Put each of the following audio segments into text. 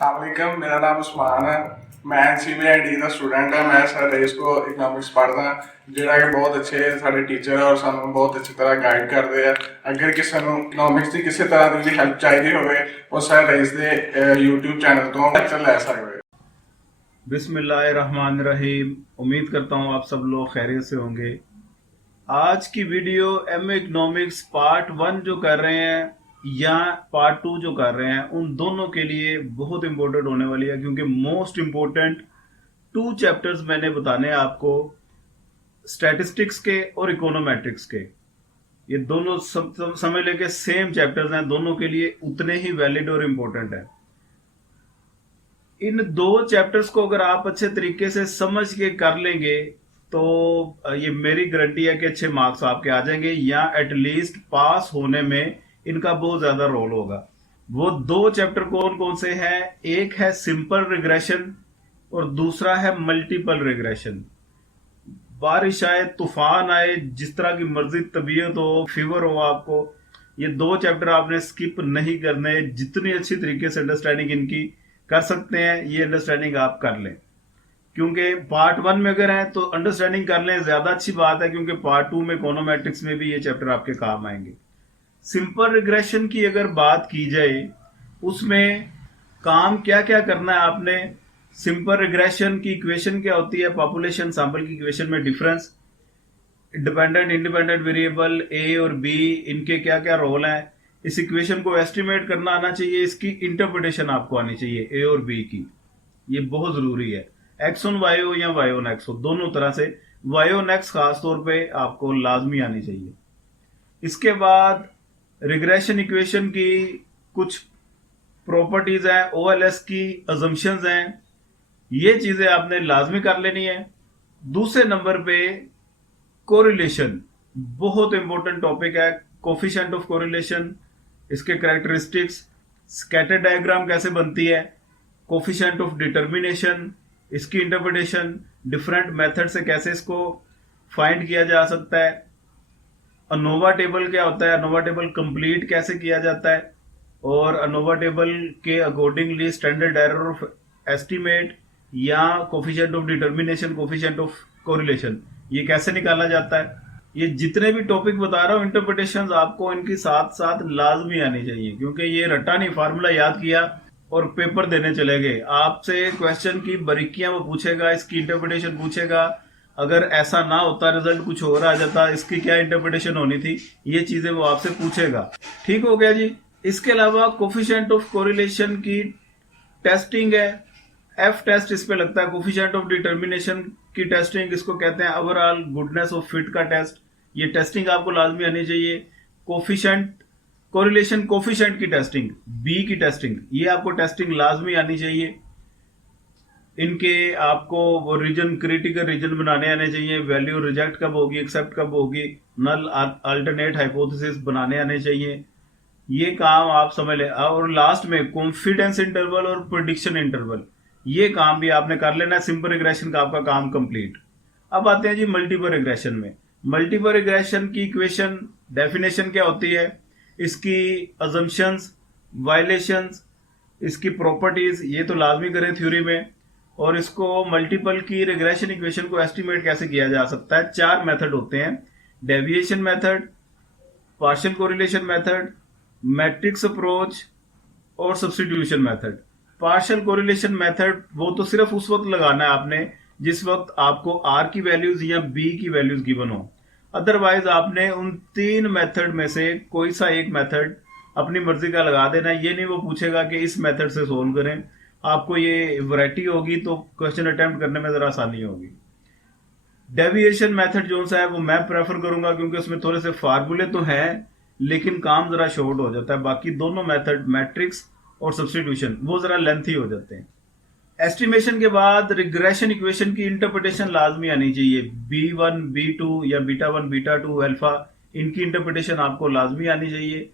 अस्सलामुअलैकुम, मेरा नाम उस्मान है। मैं NCVIT ਦਾ स्टूडेंट है। मैं सर रईस को इकनॉमिक्स पढ़दा ਜਿਹੜਾ ਕਿ ਬਹੁਤ ਅੱਛੇ ਸਾਡੇ ਟੀਚਰ ਔਰ ਸਾਨੂੰ ਬਹੁਤ ਅੱਛੀ ਤਰ੍ਹਾਂ ਗਾਈਡ ਕਰਦੇ ਆ। ਅਗਰ ਕਿਸੇ ਨੂੰ ਇਕਨॉमिक्स ਦੀ ਕਿਸੇ ਤਰ੍ਹਾਂ ਦੀ ਵੀ ਹੈਲਪ ਚਾਹੀਦੀ ਹੋਵੇ ਉਹ ਸਰ ਰईस ਦੇ YouTube ਚੈਨਲ ਤੋਂ ਲੈਕਚਰ ਲੈ ਸਕਦੇ। बिस्मिल्लाहिर्रहमानिर्रहीम। उम्मीद करता हूँ आप सब लोग खैरियत से होंगे। आज की वीडियो MA इकनॉमिक्स पार्ट 1 जो कर रहे हैं या पार्ट 2 जो कर रहे हैं उन दोनों के लिए बहुत इंपॉर्टेंट होने वाली है, क्योंकि मोस्ट इंपॉर्टेंट 2 चैप्टर्स मैंने बताने हैं आपको, स्टैटिस्टिक्स के और इकोनोमेट्रिक्स के। ये दोनों समझ लेके सेम चैप्टर्स हैं, दोनों के लिए उतने ही वैलिड और इम्पोर्टेंट है। इन 2 चैप्टर्स को अगर आप अच्छे तरीके से समझ के कर लेंगे तो ये मेरी गारंटी है कि अच्छे मार्क्स आपके आ जाएंगे, या एटलीस्ट पास होने में इनका बहुत ज्यादा रोल होगा। वो 2 चैप्टर कौन कौन से हैं? एक है सिंपल रिग्रेशन और दूसरा है मल्टीपल रिग्रेशन। बारिश आए, तूफान आए, जिस तरह की मर्जी तबीयत हो, फीवर हो, आपको ये 2 चैप्टर आपने स्किप नहीं करने। जितनी अच्छी तरीके से अंडरस्टैंडिंग इनकी कर सकते हैं ये अंडरस्टैंडिंग आप कर लें, क्योंकि पार्ट 1 में अगर है तो अंडरस्टैंडिंग कर लें, ज्यादा अच्छी बात है, क्योंकि पार्ट 2 में इकोनोमेट्रिक्स में भी ये चैप्टर आपके काम आएंगे। सिंपल रिग्रेशन की अगर बात की जाए, उसमें काम क्या क्या करना है आपने। सिंपल रिग्रेशन की इक्वेशन क्या होती है? पॉपुलेशन सैंपल की इक्वेशन में डिफरेंस, डिपेंडेंट इंडिपेंडेंट वेरिएबल ए और बी, इनके क्या क्या रोल हैं। इस इक्वेशन को एस्टिमेट करना आना चाहिए, इसकी इंटरप्रिटेशन आपको आनी चाहिए ए और बी की, ये बहुत जरूरी है। एक्स ऑन वाई हो या वाई ऑन एक्स हो, दोनों तरह से, वाई ऑन एक्स खास तौर पे आपको लाजमी आनी चाहिए। इसके बाद रिग्रेशन इक्वेशन की कुछ प्रॉपर्टीज हैं, OLS की अजम्पशंस हैं, ये चीजें आपने लाजमी कर लेनी है। दूसरे नंबर पे कोरिलेशन, बहुत इंपॉर्टेंट टॉपिक है। कोफिशिएंट ऑफ कोरिलेशन, इसके कैरेक्टरिस्टिक्स, स्कैटर डायग्राम कैसे बनती है, कोफिशिएंट ऑफ डिटर्मिनेशन, इसकी इंटरप्रिटेशन, डिफरेंट मेथड से कैसे इसको फाइंड किया जा सकता है, अनोवा टेबल क्या होता है, अनोवा टेबल कंप्लीट कैसे किया जाता है, और अनोवा टेबल के accordingly standard error of estimate या coefficient of determination, coefficient of correlation, ये कैसे निकाला जाता है। ये जितने भी टॉपिक बता रहा हूँ इंटरप्रिटेशंस आपको इनकी साथ साथ लाजमी आनी चाहिए, क्योंकि ये रट्टा नहीं, फार्मूला याद किया और पेपर देने चले गए। आपसे क्वेश्चन की बारीकियां वो पूछेगा, इसकी इंटरप्रिटेशन पूछेगा। अगर ऐसा ना होता, रिजल्ट कुछ और आ जाता, इसकी क्या इंटरप्रिटेशन होनी थी, ये चीजें वो आपसे पूछेगा। ठीक हो गया जी। इसके अलावा कोफिशिएंट ऑफ कोरिलेशन की टेस्टिंग है, F टेस्ट इस पे लगता है। कोफिशिएंट ऑफ डिटर्मिनेशन की टेस्टिंग, इसको कहते हैं ओवरऑल गुडनेस ऑफ फिट का टेस्ट, ये टेस्टिंग आपको लाजमी आनी चाहिए। कोफिशिएंट कोरिलेशन कोफिशिएंट की टेस्टिंग, बी की टेस्टिंग, ये आपको टेस्टिंग लाजमी आनी चाहिए। इनके आपको वो रीजन, क्रिटिकल रीजन बनाने आने चाहिए, वैल्यू रिजेक्ट कब होगी, एक्सेप्ट कब होगी, नल अल्टरनेट हाइपोथेसिस बनाने आने चाहिए। ये काम आप समझ लें। और लास्ट में कॉन्फिडेंस इंटरवल और प्रेडिक्शन इंटरवल, ये काम भी आपने कर लेना है। सिंपल रिग्रेशन का आपका काम कंप्लीट। अब आते हैं जी मल्टीपल रिग्रेशन में। मल्टीपल रिग्रेशन की इक्वेशन, डेफिनेशन क्या होती है, इसकी अजम्पशंस, वायलेशंस, इसकी प्रॉपर्टीज, ये तो लाजमी करें थ्योरी में। और इसको मल्टीपल की रिग्रेशन इक्वेशन को एस्टिमेट कैसे किया जा सकता है। 4 मेथड होते हैं, deviation method, partial correlation method, matrix approach और substitution method. Partial correlation method वो तो सिर्फ उस वक्त लगाना है आपने जिस वक्त आपको R की वैल्यूज या B की वैल्यूज गिवन हो। अदरवाइज आपने उन 3 मेथड में से कोई सा एक मेथड अपनी मर्जी का लगा देना है। ये नहीं वो पूछेगा कि इस मेथड से सोल्व करें, आपको ये वैरायटी होगी तो क्वेश्चन अटेम्प्ट करने में जरा आसानी होगी। डेविएशन मेथड जो सा है वो मैं प्रेफर करूंगा, क्योंकि उसमें थोड़े से फार्मूले तो हैं लेकिन काम जरा शॉर्ट हो जाता है। बाकी दोनों मेथड, मैट्रिक्स और सब्स्टिट्यूशन, वो जरा लेंथी हो जाते हैं। एस्टिमेशन के बाद रिग्रेशन इक्वेशन की इंटरप्रिटेशन लाजमी आनी चाहिए। B1, B2 या बीटा 1, बीटा 2, अल्फा, इनकी इंटरप्रिटेशन आपको लाजमी आनी चाहिए।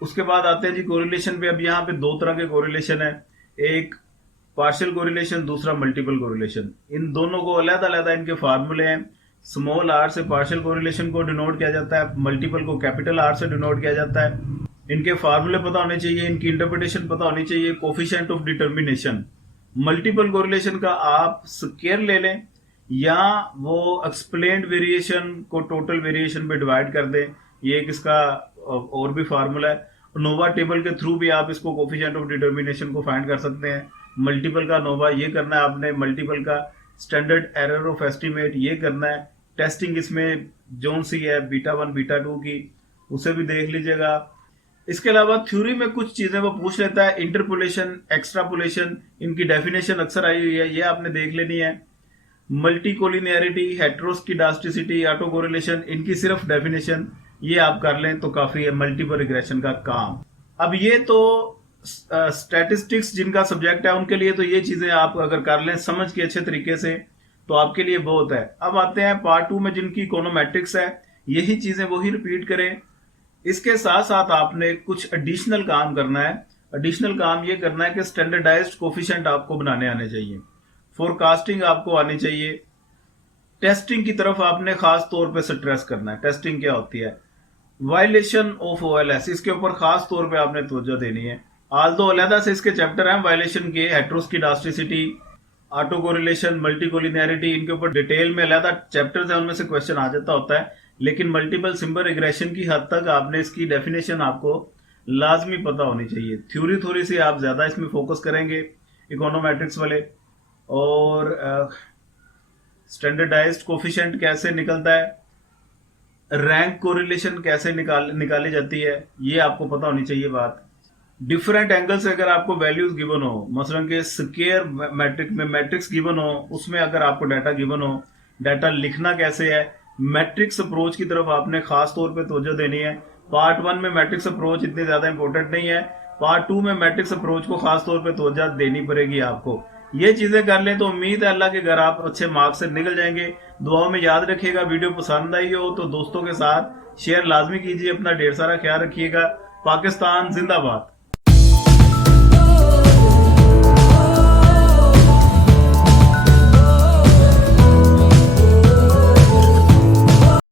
उसके बाद आते हैं जी कोरिलेशन पे। अब यहाँ पे 2 तरह के कोरिलेशन है, एक पार्शियल कोरिलेशन, दूसरा मल्टीपल कोरिलेशन। इन दोनों को अलग अलग इनके फार्मूले हैं। स्मॉल r से पार्शियल कोरिलेशन को डिनोट किया जाता है, मल्टीपल को कैपिटल R से डिनोट किया जाता है। इनके फार्मूले पता होने चाहिए, इनकी इंटरप्रिटेशन पता होनी चाहिए, coefficient of determination, multiple correlation का आप स्केयर ले लें या वो एक्सप्लेन्ड वेरिएशन को टोटल वेरिएशन में डिवाइड कर दें। ये एक इसका और भी फार्मूला है। नोवा टेबल के थ्रू भी आप इसको कोफिशिएंट ऑफ डिटर्मिनेशन को फाइंड कर सकते हैं। मल्टीपल का नोवा ये करना है आपने, मल्टीपल का स्टैंडर्ड एरर ऑफ एस्टिमेट ये करना है। टेस्टिंग इसमें जोन सी है बीटा 1 बीटा 2 की, उसे भी देख लीजिएगा। इसके अलावा थ्योरी में कुछ चीजें वो पूछ लेता है, इंटरपोलेशन, एक्स्ट्रापोलेशन, इनकी डेफिनेशन अक्सर आई हुई है, ये आपने देख लेनी है। मल्टी कोलिनियरिटी, हेटेरोस्किडास्टिसिटी, ऑटो कोरिलेशन, इनकी सिर्फ डेफिनेशन ये आप कर लें तो काफी है मल्टीपल रिग्रेशन का काम। अब ये तो स्टैटिस्टिक्स जिनका सब्जेक्ट है उनके लिए तो ये चीजें आप अगर कर लें समझ के अच्छे तरीके से तो आपके लिए बहुत है। अब आते हैं पार्ट 2 में जिनकी इकोनोमेट्रिक्स है, यही चीजें वही रिपीट करें। इसके साथ साथ आपने कुछ एडिशनल काम करना है। एडिशनल काम ये करना है कि स्टैंडर्डाइज्ड कोफिशिएंट आपको बनाने आने चाहिए, फोरकास्टिंग आपको आनी चाहिए, टेस्टिंग की तरफ आपने खास तौर पे स्ट्रेस करना है। टेस्टिंग क्या होती है, वायलेशन ऑफ ओएलएस, इसके ऊपर खास तौर पे आपने तवज्जो देनी है। आल्दो अलहदा से इसके चैप्टर हैं वायलेशन के, हेटेरोस्किडास्टिसिटी, ऑटो कोरिलेशन, मल्टी कोलिनियरिटी, इनके ऊपर डिटेल में अलहदा चैप्टर्स हैं, उनमें से क्वेश्चन आ जाता होता है। लेकिन मल्टीपल सिंबल रिग्रेशन की हद तक आपने इसकी डेफिनेशन आपको लाजमी पता होनी चाहिए। थ्योरी थोड़ी सी आप ज्यादा इसमें फोकस करेंगे इकोनोमेट्रिक्स वाले। और स्टैंडर्डाइज्ड कोफिशिएंट कैसे निकलता है, रैंक कोरिलेशन कैसे निकाली जाती है, ये आपको पता होनी चाहिए बात। डिफरेंट एंगल से अगर आपको वैल्यूज गिवन हो, मसलन के स्क्वायर मैट्रिक्स में मैट्रिक्स गिवन हो, उसमें अगर आपको डाटा गिवन हो, डाटा लिखना कैसे है, मैट्रिक्स अप्रोच की तरफ आपने खास तौर पे तवज्जो देनी है। पार्ट 1 में मैट्रिक्स अप्रोच इतनी ज्यादा इंपॉर्टेंट नहीं है, पार्ट 2 में मैट्रिक्स अप्रोच को खास तौर पे तवज्जो देनी पड़ेगी आपको। ये चीजें कर लें तो उम्मीद है अल्लाह के घर आप अच्छे मार्क्स से निकल जाएंगे। दुआओं में याद रखिएगा। वीडियो पसंद आई हो तो दोस्तों के साथ शेयर लाजमी कीजिए। अपना ढेर सारा ख्याल रखिएगा। पाकिस्तान जिंदाबाद।